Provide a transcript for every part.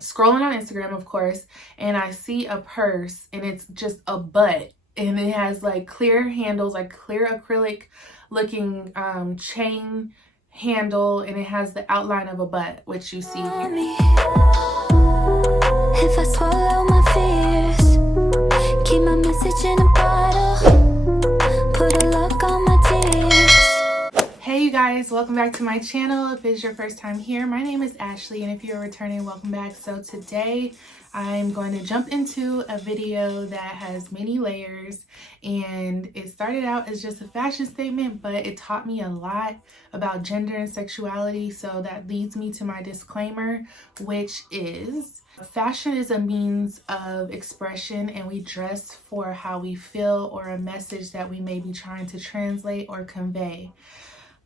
scrolling on Instagram, of course, and I see a purse and it's just a butt, and it has like clear handles, like clear acrylic looking chain handle, and it has the outline of a butt, which you see here. If I swallow my fears, keep my message in a bottle, put a lock on my tears. Hey you guys, welcome back to my channel. If it's your first time here, my name is Ashley, and if you're returning, welcome back. So today I'm going to jump into a video that has many layers, and it started out as just a fashion statement, but it taught me a lot about gender and sexuality. So that leads me to my disclaimer, which is fashion is a means of expression, and we dress for how we feel or a message that we may be trying to translate or convey.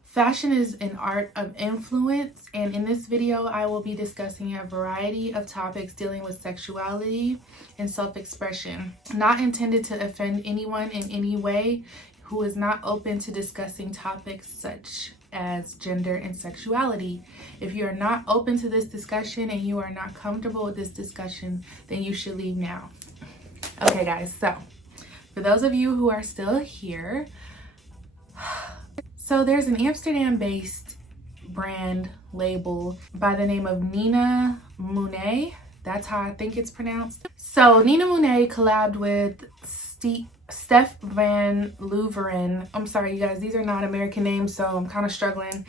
Fashion is an art of influence, and in this video I will be discussing a variety of topics dealing with sexuality and self-expression, not intended to offend anyone in any way who is not open to discussing topics such as gender and sexuality. If you are not open to this discussion and you are not comfortable with this discussion, then you should leave now. Okay guys, so for those of you who are still here, so there's an Amsterdam-based brand label by the name of Nina Monet. That's how I think it's pronounced. So Nina Monet collabed with Steph Van Louveren. I'm sorry, you guys, these are not American names, so I'm kind of struggling.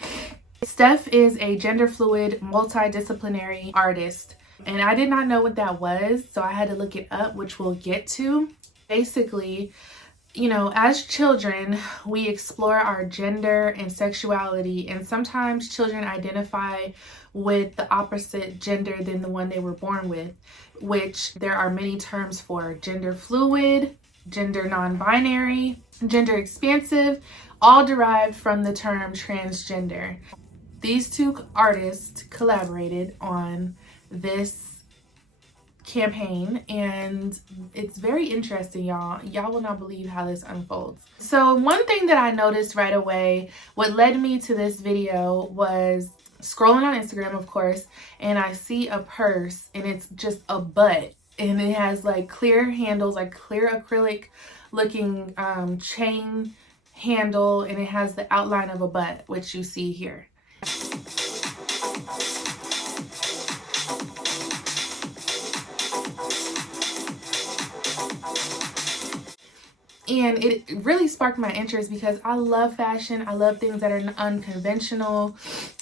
Steph is a gender fluid, multidisciplinary artist, and I did not know what that was, so I had to look it up, which we'll get to. Basically, you know, as children, we explore our gender and sexuality, and sometimes children identify with the opposite gender than the one they were born with, which there are many terms for: gender fluid, gender non-binary, gender expansive, all derived from the term transgender. These two artists collaborated on this campaign, and it's very interesting, y'all will not believe how this unfolds. So one thing that I noticed right away, what led me to this video, was scrolling on Instagram, of course, and I see a purse and it's just a butt, and it has like clear handles, like clear acrylic looking chain handle, and it has the outline of a butt, which you see here. And it really sparked my interest because I love fashion. I love things that are unconventional.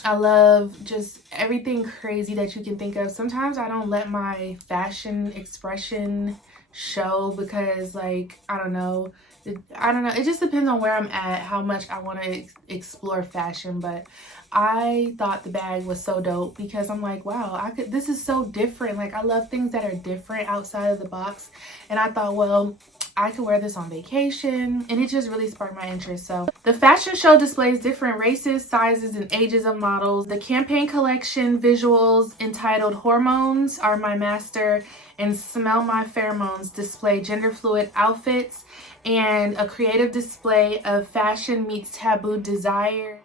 I love just everything crazy that you can think of. Sometimes I don't let my fashion expression show because, like, I don't know. It just depends on where I'm at, how much I want to explore fashion. But I thought the bag was so dope because I'm like, wow, this is so different. Like, I love things that are different outside of the box. And I thought, well, I could wear this on vacation, and it just really sparked my interest. So the fashion show displays different races, sizes, and ages of models. The campaign collection visuals entitled "Hormones Are My Master" and "Smell My Pheromones" display gender fluid outfits and a creative display of fashion meets taboo desire.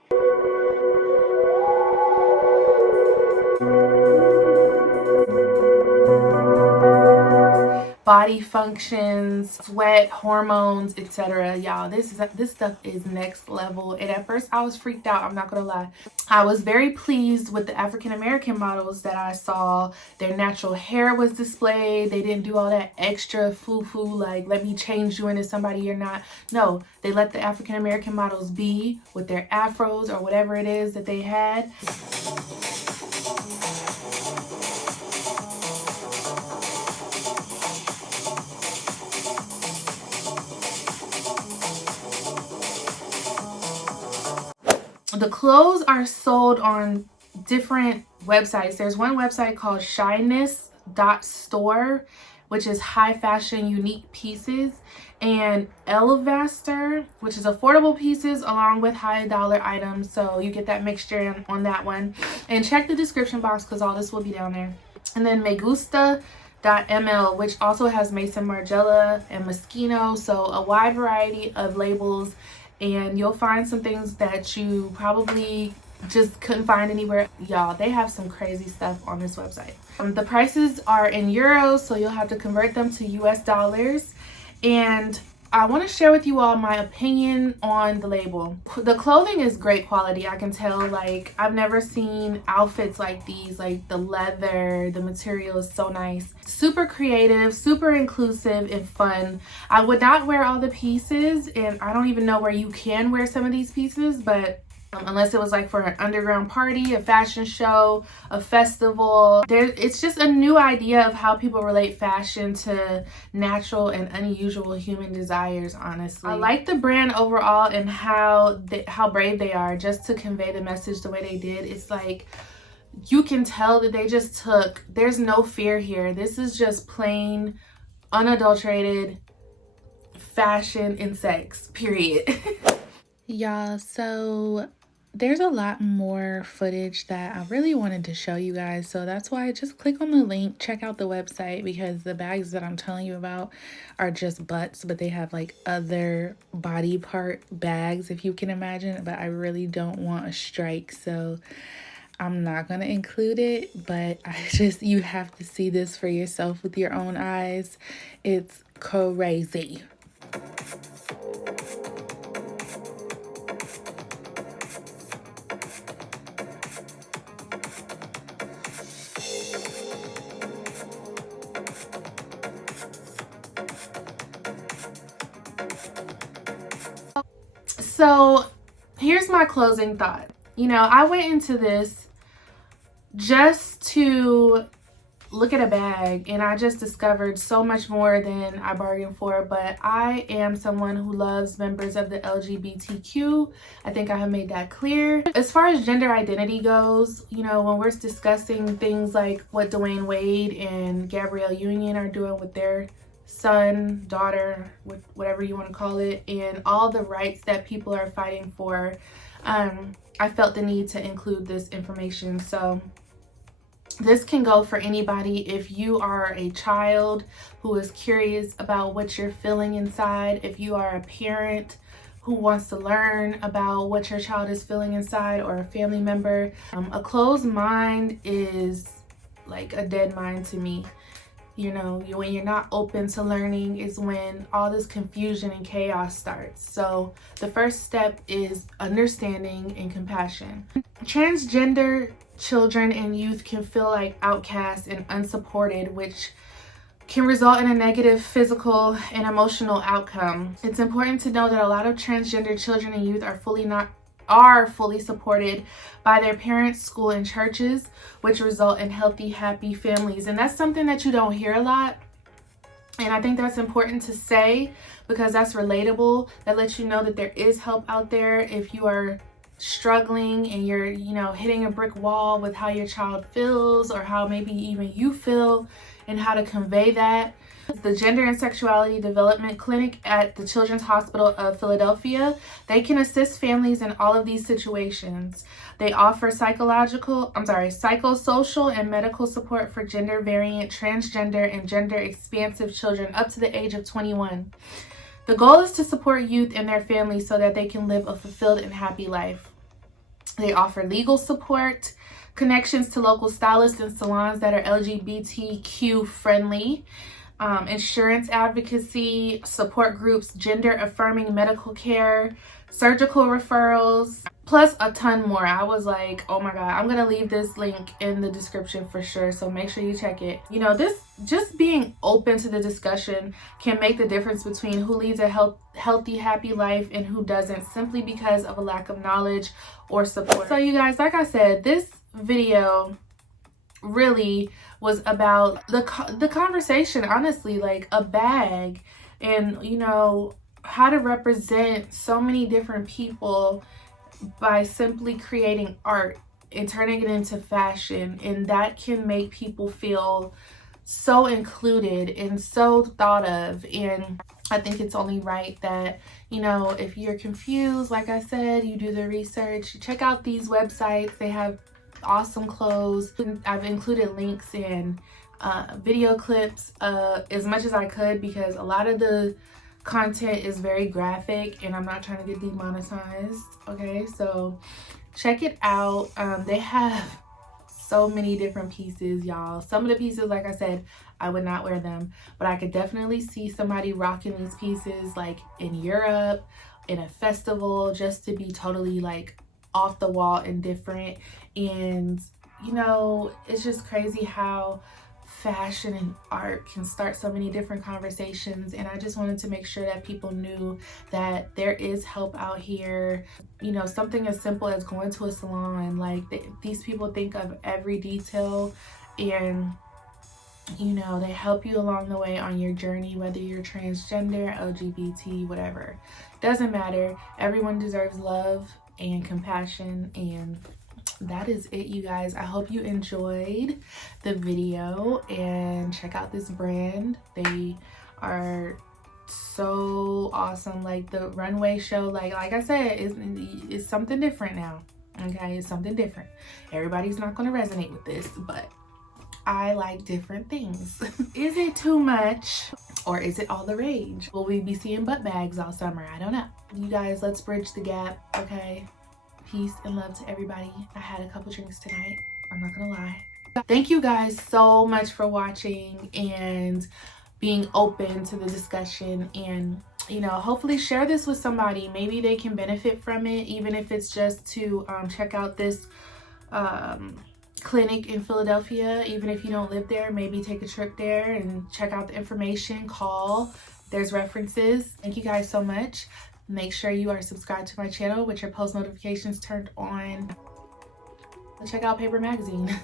Body functions, sweat, hormones, etc. Y'all, this stuff is next level. And at first I was freaked out, I'm not gonna lie. I was very pleased with the African American models that I saw. Their natural hair was displayed. They didn't do all that extra foo-foo, like, let me change you into somebody you're not. No, they let the African American models be with their afros or whatever it is that they had. The clothes are sold on different websites. There's one website called shyness.store, which is high fashion unique pieces, and Elevaster, which is affordable pieces along with high dollar items. So you get that mixture on that one. And check the description box because all this will be down there. And then Megusta.ml, which also has Mason Margiela and Moschino. So a wide variety of labels, and you'll find some things that you probably just couldn't find anywhere. Y'all, they have some crazy stuff on this website. The prices are in euros, so you'll have to convert them to US dollars. And I want to share with you all my opinion on the label. The clothing is great quality. I can tell, like, I've never seen outfits like these. Like, the leather, the material is so nice. Super creative, super inclusive and fun. I would not wear all the pieces, and I don't even know where you can wear some of these pieces, but unless it was like for an underground party, a fashion show, a festival. It's just a new idea of how people relate fashion to natural and unusual human desires, honestly. I like the brand overall and how brave they are just to convey the message the way they did. It's like, you can tell that they just there's no fear here. This is just plain, unadulterated fashion and sex, period. Y'all, so there's a lot more footage that I really wanted to show you guys, so that's why just click on the link, check out the website, because the bags that I'm telling you about are just butts, but they have like other body part bags, if you can imagine. But I really don't want a strike, so I'm not gonna include it. But you have to see this for yourself with your own eyes. It's crazy. So here's my closing thought. You know, I went into this just to look at a bag, and I just discovered so much more than I bargained for. But I am someone who loves members of the LGBTQ. I think I have made that clear. As far as gender identity goes, you know, when we're discussing things like what Dwayne Wade and Gabrielle Union are doing with their son, daughter, whatever you want to call it, and all the rights that people are fighting for, I felt the need to include this information. So this can go for anybody. If you are a child who is curious about what you're feeling inside, if you are a parent who wants to learn about what your child is feeling inside, or a family member, a closed mind is like a dead mind to me. You know, when you're not open to learning is when all this confusion and chaos starts. So the first step is understanding and compassion. Transgender children and youth can feel like outcasts and unsupported, which can result in a negative physical and emotional outcome. It's important to know that a lot of transgender children and youth are fully supported by their parents, school, and churches, which result in healthy, happy families. And that's something that you don't hear a lot. And I think that's important to say, because that's relatable. That lets you know that there is help out there if you are struggling and you're, you know, hitting a brick wall with how your child feels, or how maybe even you feel, and how to convey that. The Gender and Sexuality Development Clinic at the Children's Hospital of Philadelphia, they can assist families in all of these situations. They offer psychosocial and medical support for gender variant, transgender, and gender expansive children up to the age of 21. The goal is to support youth and their families so that they can live a fulfilled and happy life. They offer legal support, connections to local stylists and salons that are LGBTQ friendly, insurance advocacy, support groups, gender affirming medical care, surgical referrals, plus a ton more. I was like, oh my God, I'm gonna leave this link in the description for sure, so make sure you check it. You know, this just being open to the discussion can make the difference between who leads a healthy, happy life and who doesn't, simply because of a lack of knowledge or support. So you guys, like I said, this video really was about the conversation, honestly, like a bag, and you know, how to represent so many different people by simply creating art and turning it into fashion. And that can make people feel so included and so thought of. And I think it's only right that, you know, if you're confused, like I said, you do the research, check out these websites. They have awesome clothes. I've included links and video clips as much as I could, because a lot of the content is very graphic and I'm not trying to get demonetized. Okay, so check it out. They have so many different pieces, y'all. Some of the pieces, like I said, I would not wear them, but I could definitely see somebody rocking these pieces like in Europe, in a festival, just to be totally like off the wall and different. And you know, it's just crazy how fashion and art can start so many different conversations. And I just wanted to make sure that people knew that there is help out here. You know, something as simple as going to a salon, like these people think of every detail, and you know, they help you along the way on your journey, whether you're transgender, LGBT, whatever. Doesn't matter. Everyone deserves love and compassion, and that is it, you guys. I hope you enjoyed the video, and check out this brand. They are so awesome. Like the runway show, like I said, is something different now. Okay, it's something different. Everybody's not going to resonate with this, but I like different things. Is it too much, or is it all the rage? Will we be seeing butt bags all summer? I don't know. You guys, let's bridge the gap, okay? Peace and love to everybody. I had a couple drinks tonight, I'm not gonna lie. Thank you guys so much for watching and being open to the discussion, and you know, hopefully share this with somebody. Maybe they can benefit from it, even if it's just to check out this clinic in Philadelphia. Even if you don't live there, maybe take a trip there and check out the information, call, there's references. Thank you guys so much. Make sure you are subscribed to my channel with your post notifications turned on. Check out Paper Magazine.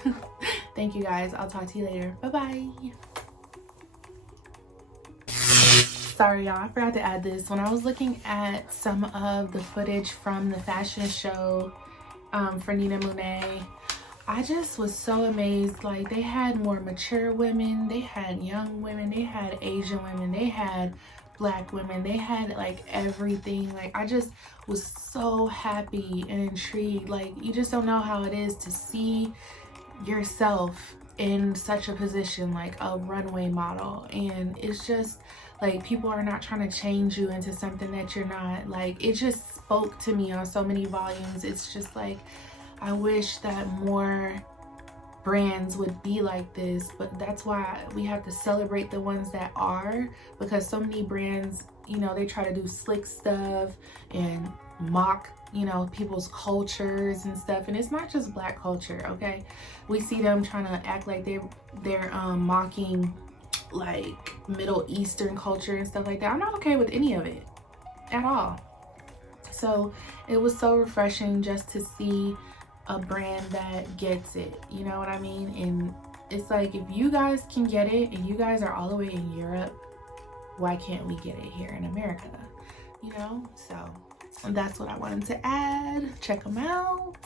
Thank you guys. I'll talk to you later. Bye-bye. Sorry, y'all. I forgot to add this. When I was looking at some of the footage from the fashion show for Nina Monet, I just was so amazed. Like, they had more mature women, they had young women, they had Asian women, they had Black women, they had like everything. Like, I just was so happy and intrigued. Like, you just don't know how it is to see yourself in such a position, like a runway model. And it's just like, people are not trying to change you into something that you're not. Like, it just spoke to me on so many volumes. It's just like, I wish that more brands would be like this, but that's why we have to celebrate the ones that are, because so many brands, you know, they try to do slick stuff and mock, you know, people's cultures and stuff. And it's not just Black culture, okay? We see them trying to act like they're mocking like Middle Eastern culture and stuff like that. I'm not okay with any of it at all. So it was so refreshing just to see a brand that gets it, you know what I mean? And it's like, if you guys can get it and you guys are all the way in Europe, why can't we get it here in America? You know? So that's what I wanted to add. Check them out.